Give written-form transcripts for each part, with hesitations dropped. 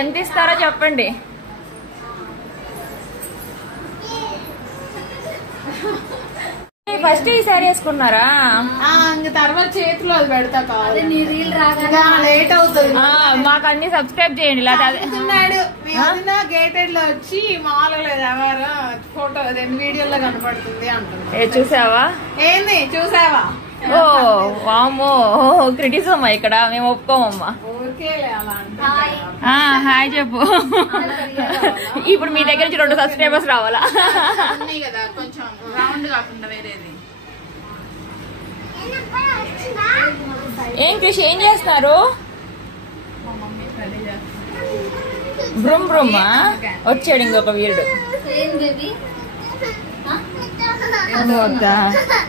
ఎంత ఇస్తారో చెప్పండి. ఫస్ట్ ఈ సారీ వేసుకున్నారా? తర్వాత చేతిలో అది పెడతా కావాలి, లేట్ అవుతుంది. మాకు అన్ని సబ్స్క్రైబ్ చేయండి. గేటెడ్ లో వచ్చి మామూలుగా ఎవరు ఫోటో వీడియోలో కనపడుతుంది అంటుంది. చూసావా? ఏంది చూసావా? ఓ వామ్మో, క్రిటిసిజం ఇక్కడ మేము ఒప్పుకోమమ్మా. హాయ్ చెప్పు. ఇప్పుడు మీ దగ్గర నుంచి 2 సబ్స్క్రైబర్స్ రావాలా? కదా కొంచెం రౌండ్ కాకుండా వేరేది. ఏం కృషి ఏం చేస్తున్నారు? బ్రూమ్ బ్రూమా వచ్చాడు ఇంకొక వీరుడు.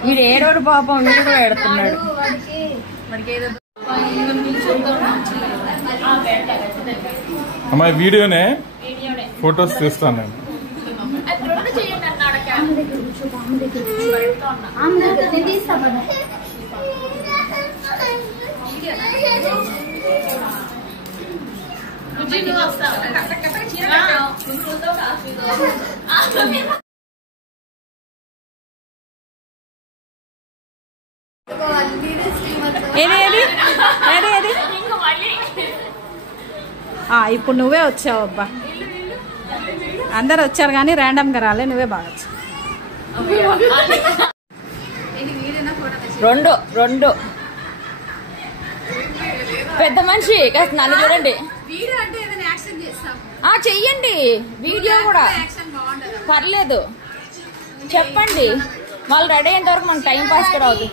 వీడు ఏడోడు పాపం, వీడు కూడా ఏడుతున్నాడు. అమ్మాయి వీడియోనే ఫొటోస్ తీస్తాను నేను. ఇప్పుడు నువ్వే వచ్చావు. అబ్బా అందరు వచ్చారు కానీ ర్యాండమ్ గా రాలే, నువ్వే బాగా వచ్చావు. 2 పెద్ద మనిషి కాస్త నన్ను చూడండి. చెయ్యండి వీడియో కూడా పర్లేదు, చెప్పండి. వాళ్ళు రెడీ అయ్యేంత వరకు మనకు టైం పాస్ కూడా అవుతుంది.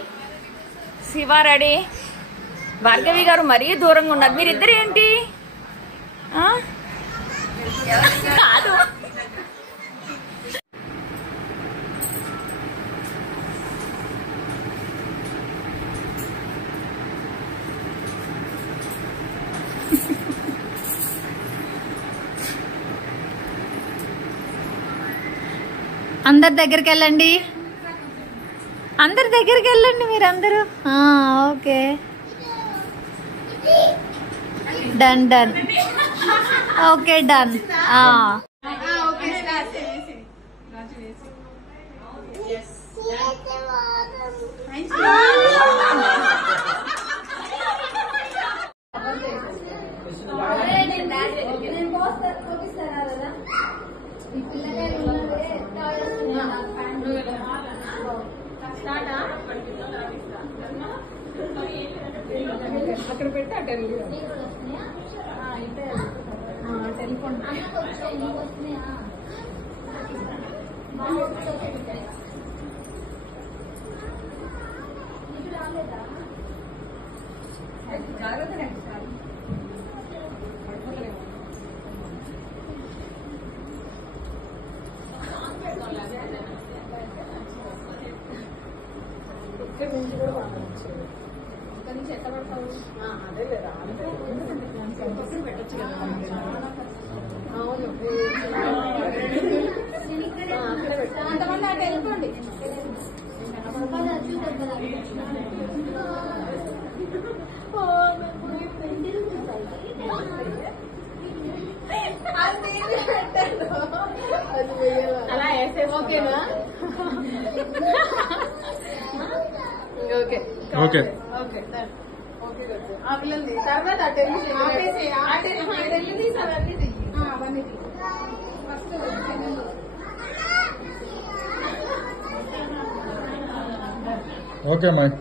శివ రెడీ, భార్గవి గారు మరీ దూరంగా ఉన్నారు. మీరిద్దరు ఏంటి? కాదు అందరి దగ్గరికి వెళ్ళండి, అందరి దగ్గరికి వెళ్ళండి మీరందరూ. Okay done done. Okay done. అక్కడ పెట్టి టెలిఫోన్ అదే లేదా పెట్టచ్చు కదా. అవును అంతమంది అటు వెళ్ళిపోండి. అలా వేసే ఓకేనా? ఓకే ఓకే ఓకే తర్వాత ఓకే అమ్మాయి.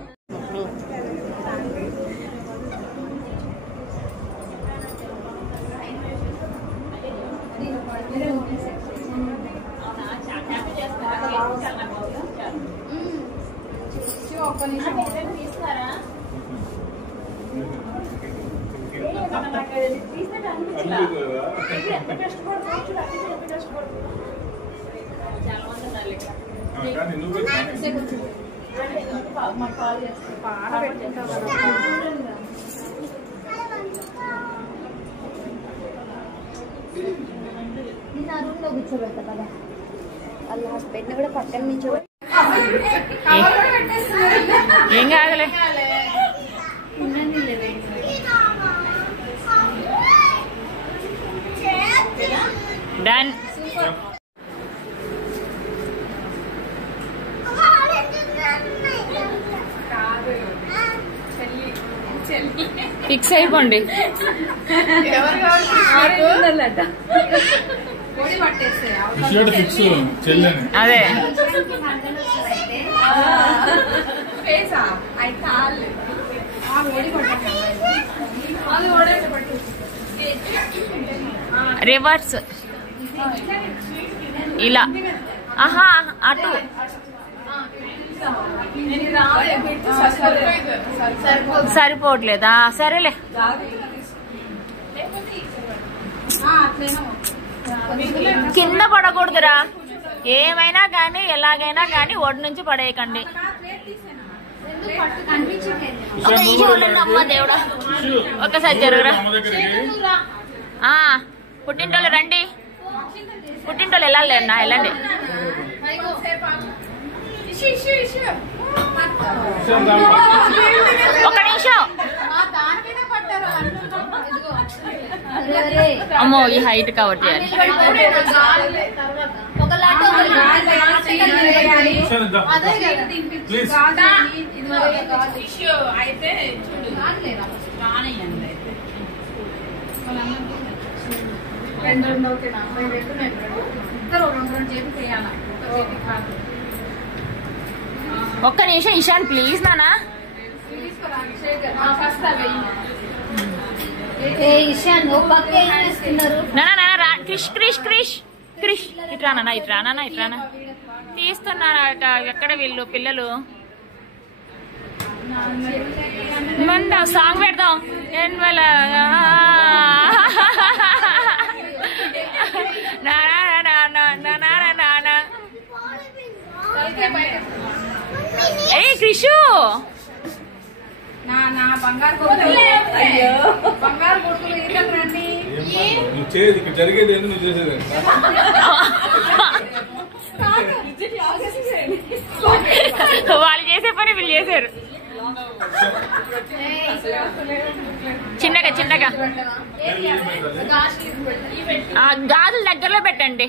కూర్చోబెడతా కదా, వాళ్ళ హస్బెండ్ కూడా పక్కన నుంచి ఏం కాగలే. డన్. ఫిక్స్ అయిపోండి. ఫిక్స్ చెల్లని. అదే రివర్స్ ఇలా. ఆహా అటు సరిపోవట్లేదా? సరేలే. కింద పడకూడదురా, ఏమైనా కానీ ఎలాగైనా కానీ ఒడి నుంచి పడేయకండి. ఒక నిమిషం ఉండండి అమ్మ దేవుడా, ఒక్కసారి జరుగురా. పుట్టింటోళ్ళు రండి, పుట్టింటోళ్ళు వెళ్ళాలి అన్న, వెళ్ళండి. ఒక నిమిషం. అమ్మో ఈ హైట్ కవర్ చేయాలి. ఒక్క నిమిషం ఇషాన్ ప్లీజ్ నానా. నానా రా క్రిష్ క్రిష్ క్రిష్ క్రిష్ ఇట్రానా ఇట్రానా ఇట్రానా తీస్తున్నాను. ఎక్కడ వీళ్ళు పిల్లలు? సాంగ్ పెడదాం. ఏ క్రిషు జరిగేది నువ్వు చేసేది. వాళ్ళు చేసే పని వీళ్ళు చేశారు. చిన్నగా చిన్నగా గాజులు దగ్గరలో పెట్టండి.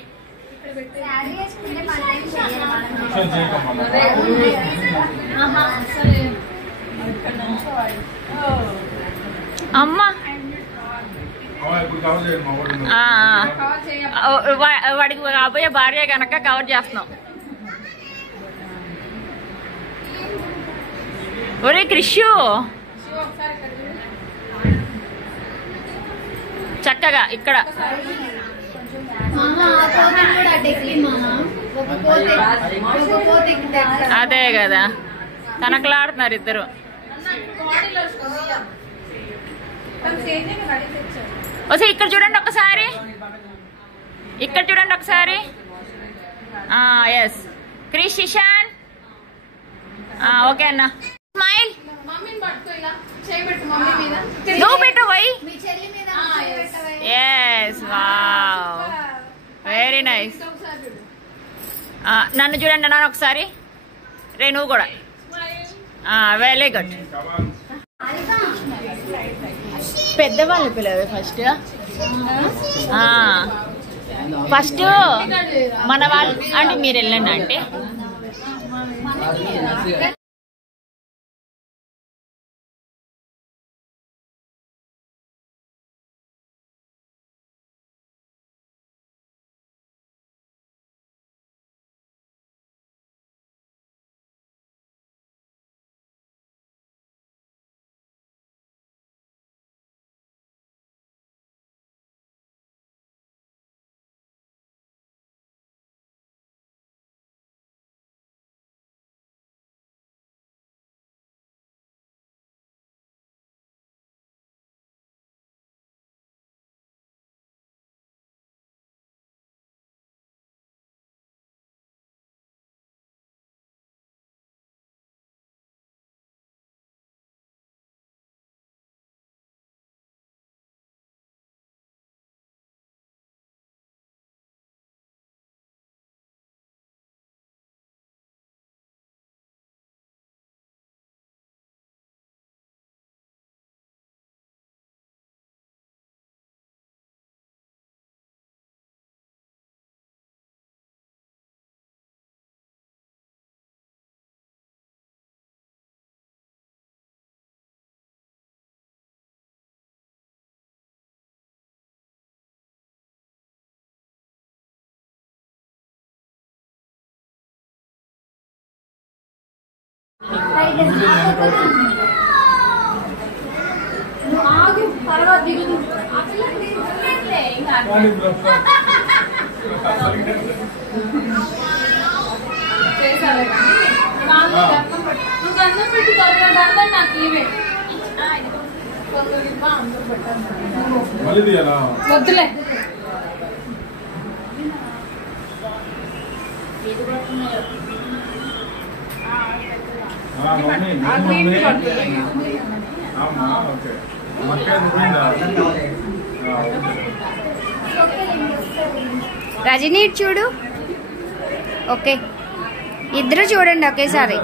అమ్మా వాడికి కాబోయే భార్య కనుక కవర్ చేస్తున్నాం. ఒరే క్రిషు చక్కగా ఇక్కడ అదే కదా తనకలాడుతున్నారు ఇద్దరు. ఓసే ఇక్కడ చూడండి ఒకసారి, ఇక్కడ చూడండి ఒకసారి. ఎస్ క్రిష్ ఇషాన్ ఓకే అన్న. స్మైల్ నువ్వు పెట్టు పోయి. Yes wow very nice. నన్ను చూడండి అన్న ఒకసారి. రే నువ్వు కూడా వెరీ గుడ్. పెద్దవాళ్ళు పిల్లలు ఫస్ట్ ఫస్ట్ మన వాళ్ళు అంటే మీరు వెళ్ళండి అంటే దండం పెట్టి దండం నాకు ఇవే వద్దులే. రజనీ చూడు. ఓకే, ఇద్దరు చూడండి ఒకేసారి.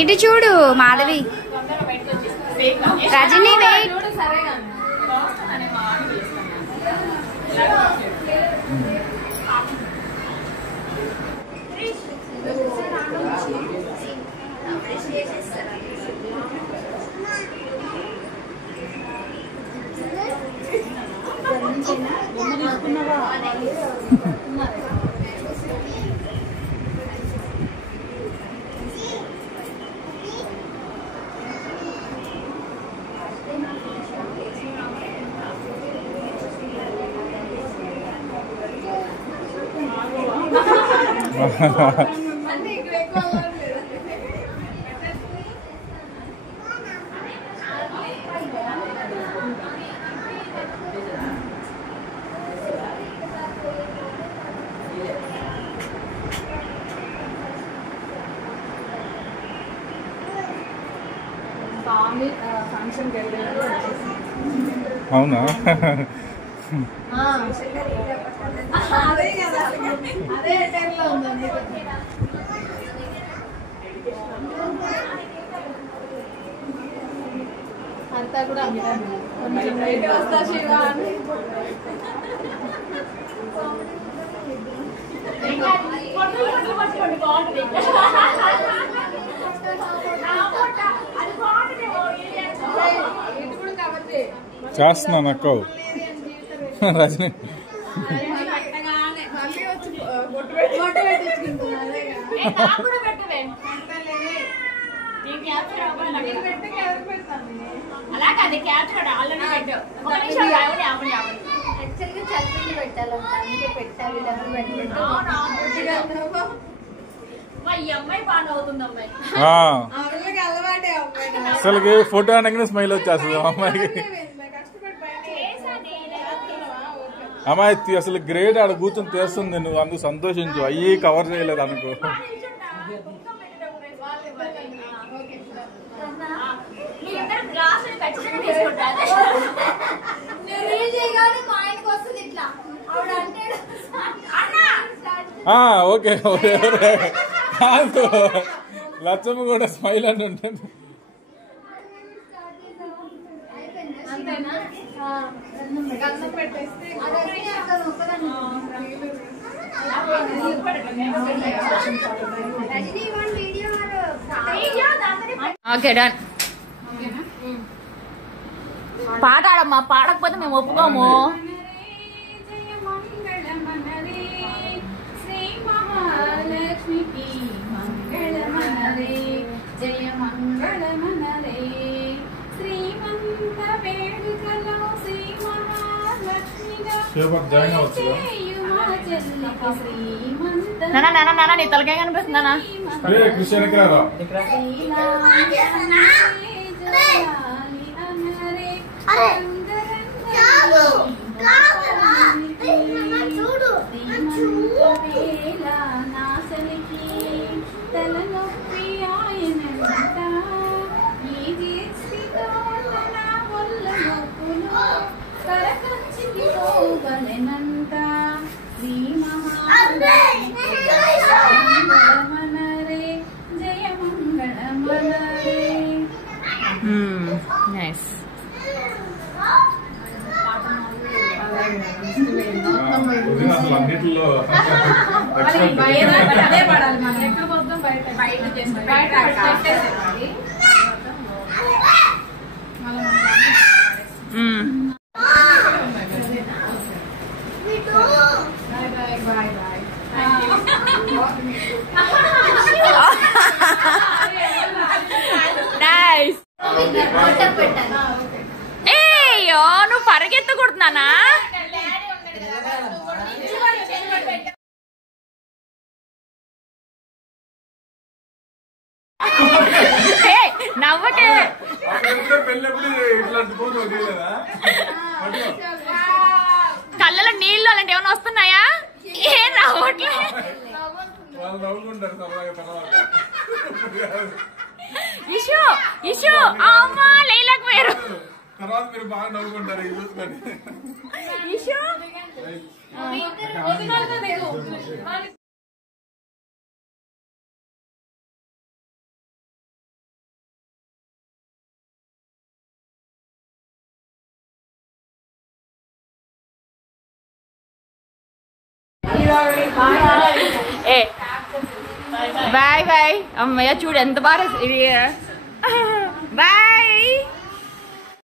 ఇటు చూడు మాధవి. రజనీ వెయిట్. అవునా? అదే టైంలో ఉందండి. అంతా కూడా కొంచెం బయట వస్తా శివ అని. చేస్తున్నాను అక్క రజనీ. అలా కాదు, క్యాప్చర్ ఆల్రెడీ పెట్టు. పెట్టాలంట, అందుకే పెట్టాలి. అమ్మాయి బాగా అవుతుంది అమ్మాయి. అసలుకి ఫోటో అనగానే స్మైల్ వచ్చేస్తుంది అమ్మాయికి. అమ్మాయి అసలు గ్రేట్, ఆడ కూర్చొని తీస్తుంది. నువ్వు అందుకు సంతోషించు. అయ్యి కవర్ చేయలేదు అనుకో. ఓకే, లచ్చమ్మ కూడా స్మైల్ అని ఉంటుంది. Okay done. పాడాడమ్మా, పాడకపోతే మేము ఒప్పుకోము. జయ మంగళమనరే శ్రీమంత వేడుకలో శ్రీ మహాలక్ష్మిగా నానా నీ తలకాయ కనిపిస్తుందా? తలనొప్పి ఆయనంట ఈ దీక్షితోన వల్ల నొప్పులు కరకంచికి పోగలనంట శ్రీ మహా అదే పడాలి మనం ఎక్కడ మొత్తం బయట ఏయో నువ్వు పరిగెత్తకూడుతున్నానా? నవ్వకే కళ్ళలో నీళ్ళు అలాంటి ఏమైనా వస్తున్నాయా? ఏం రావట్లే. ఇషు ఇషు అమ్మా లేలేకపోయారు. ఇషు ఏ బాయ్ బాయ్. అమ్మయ్య చూడు ఎంత బాగా. బాయ్.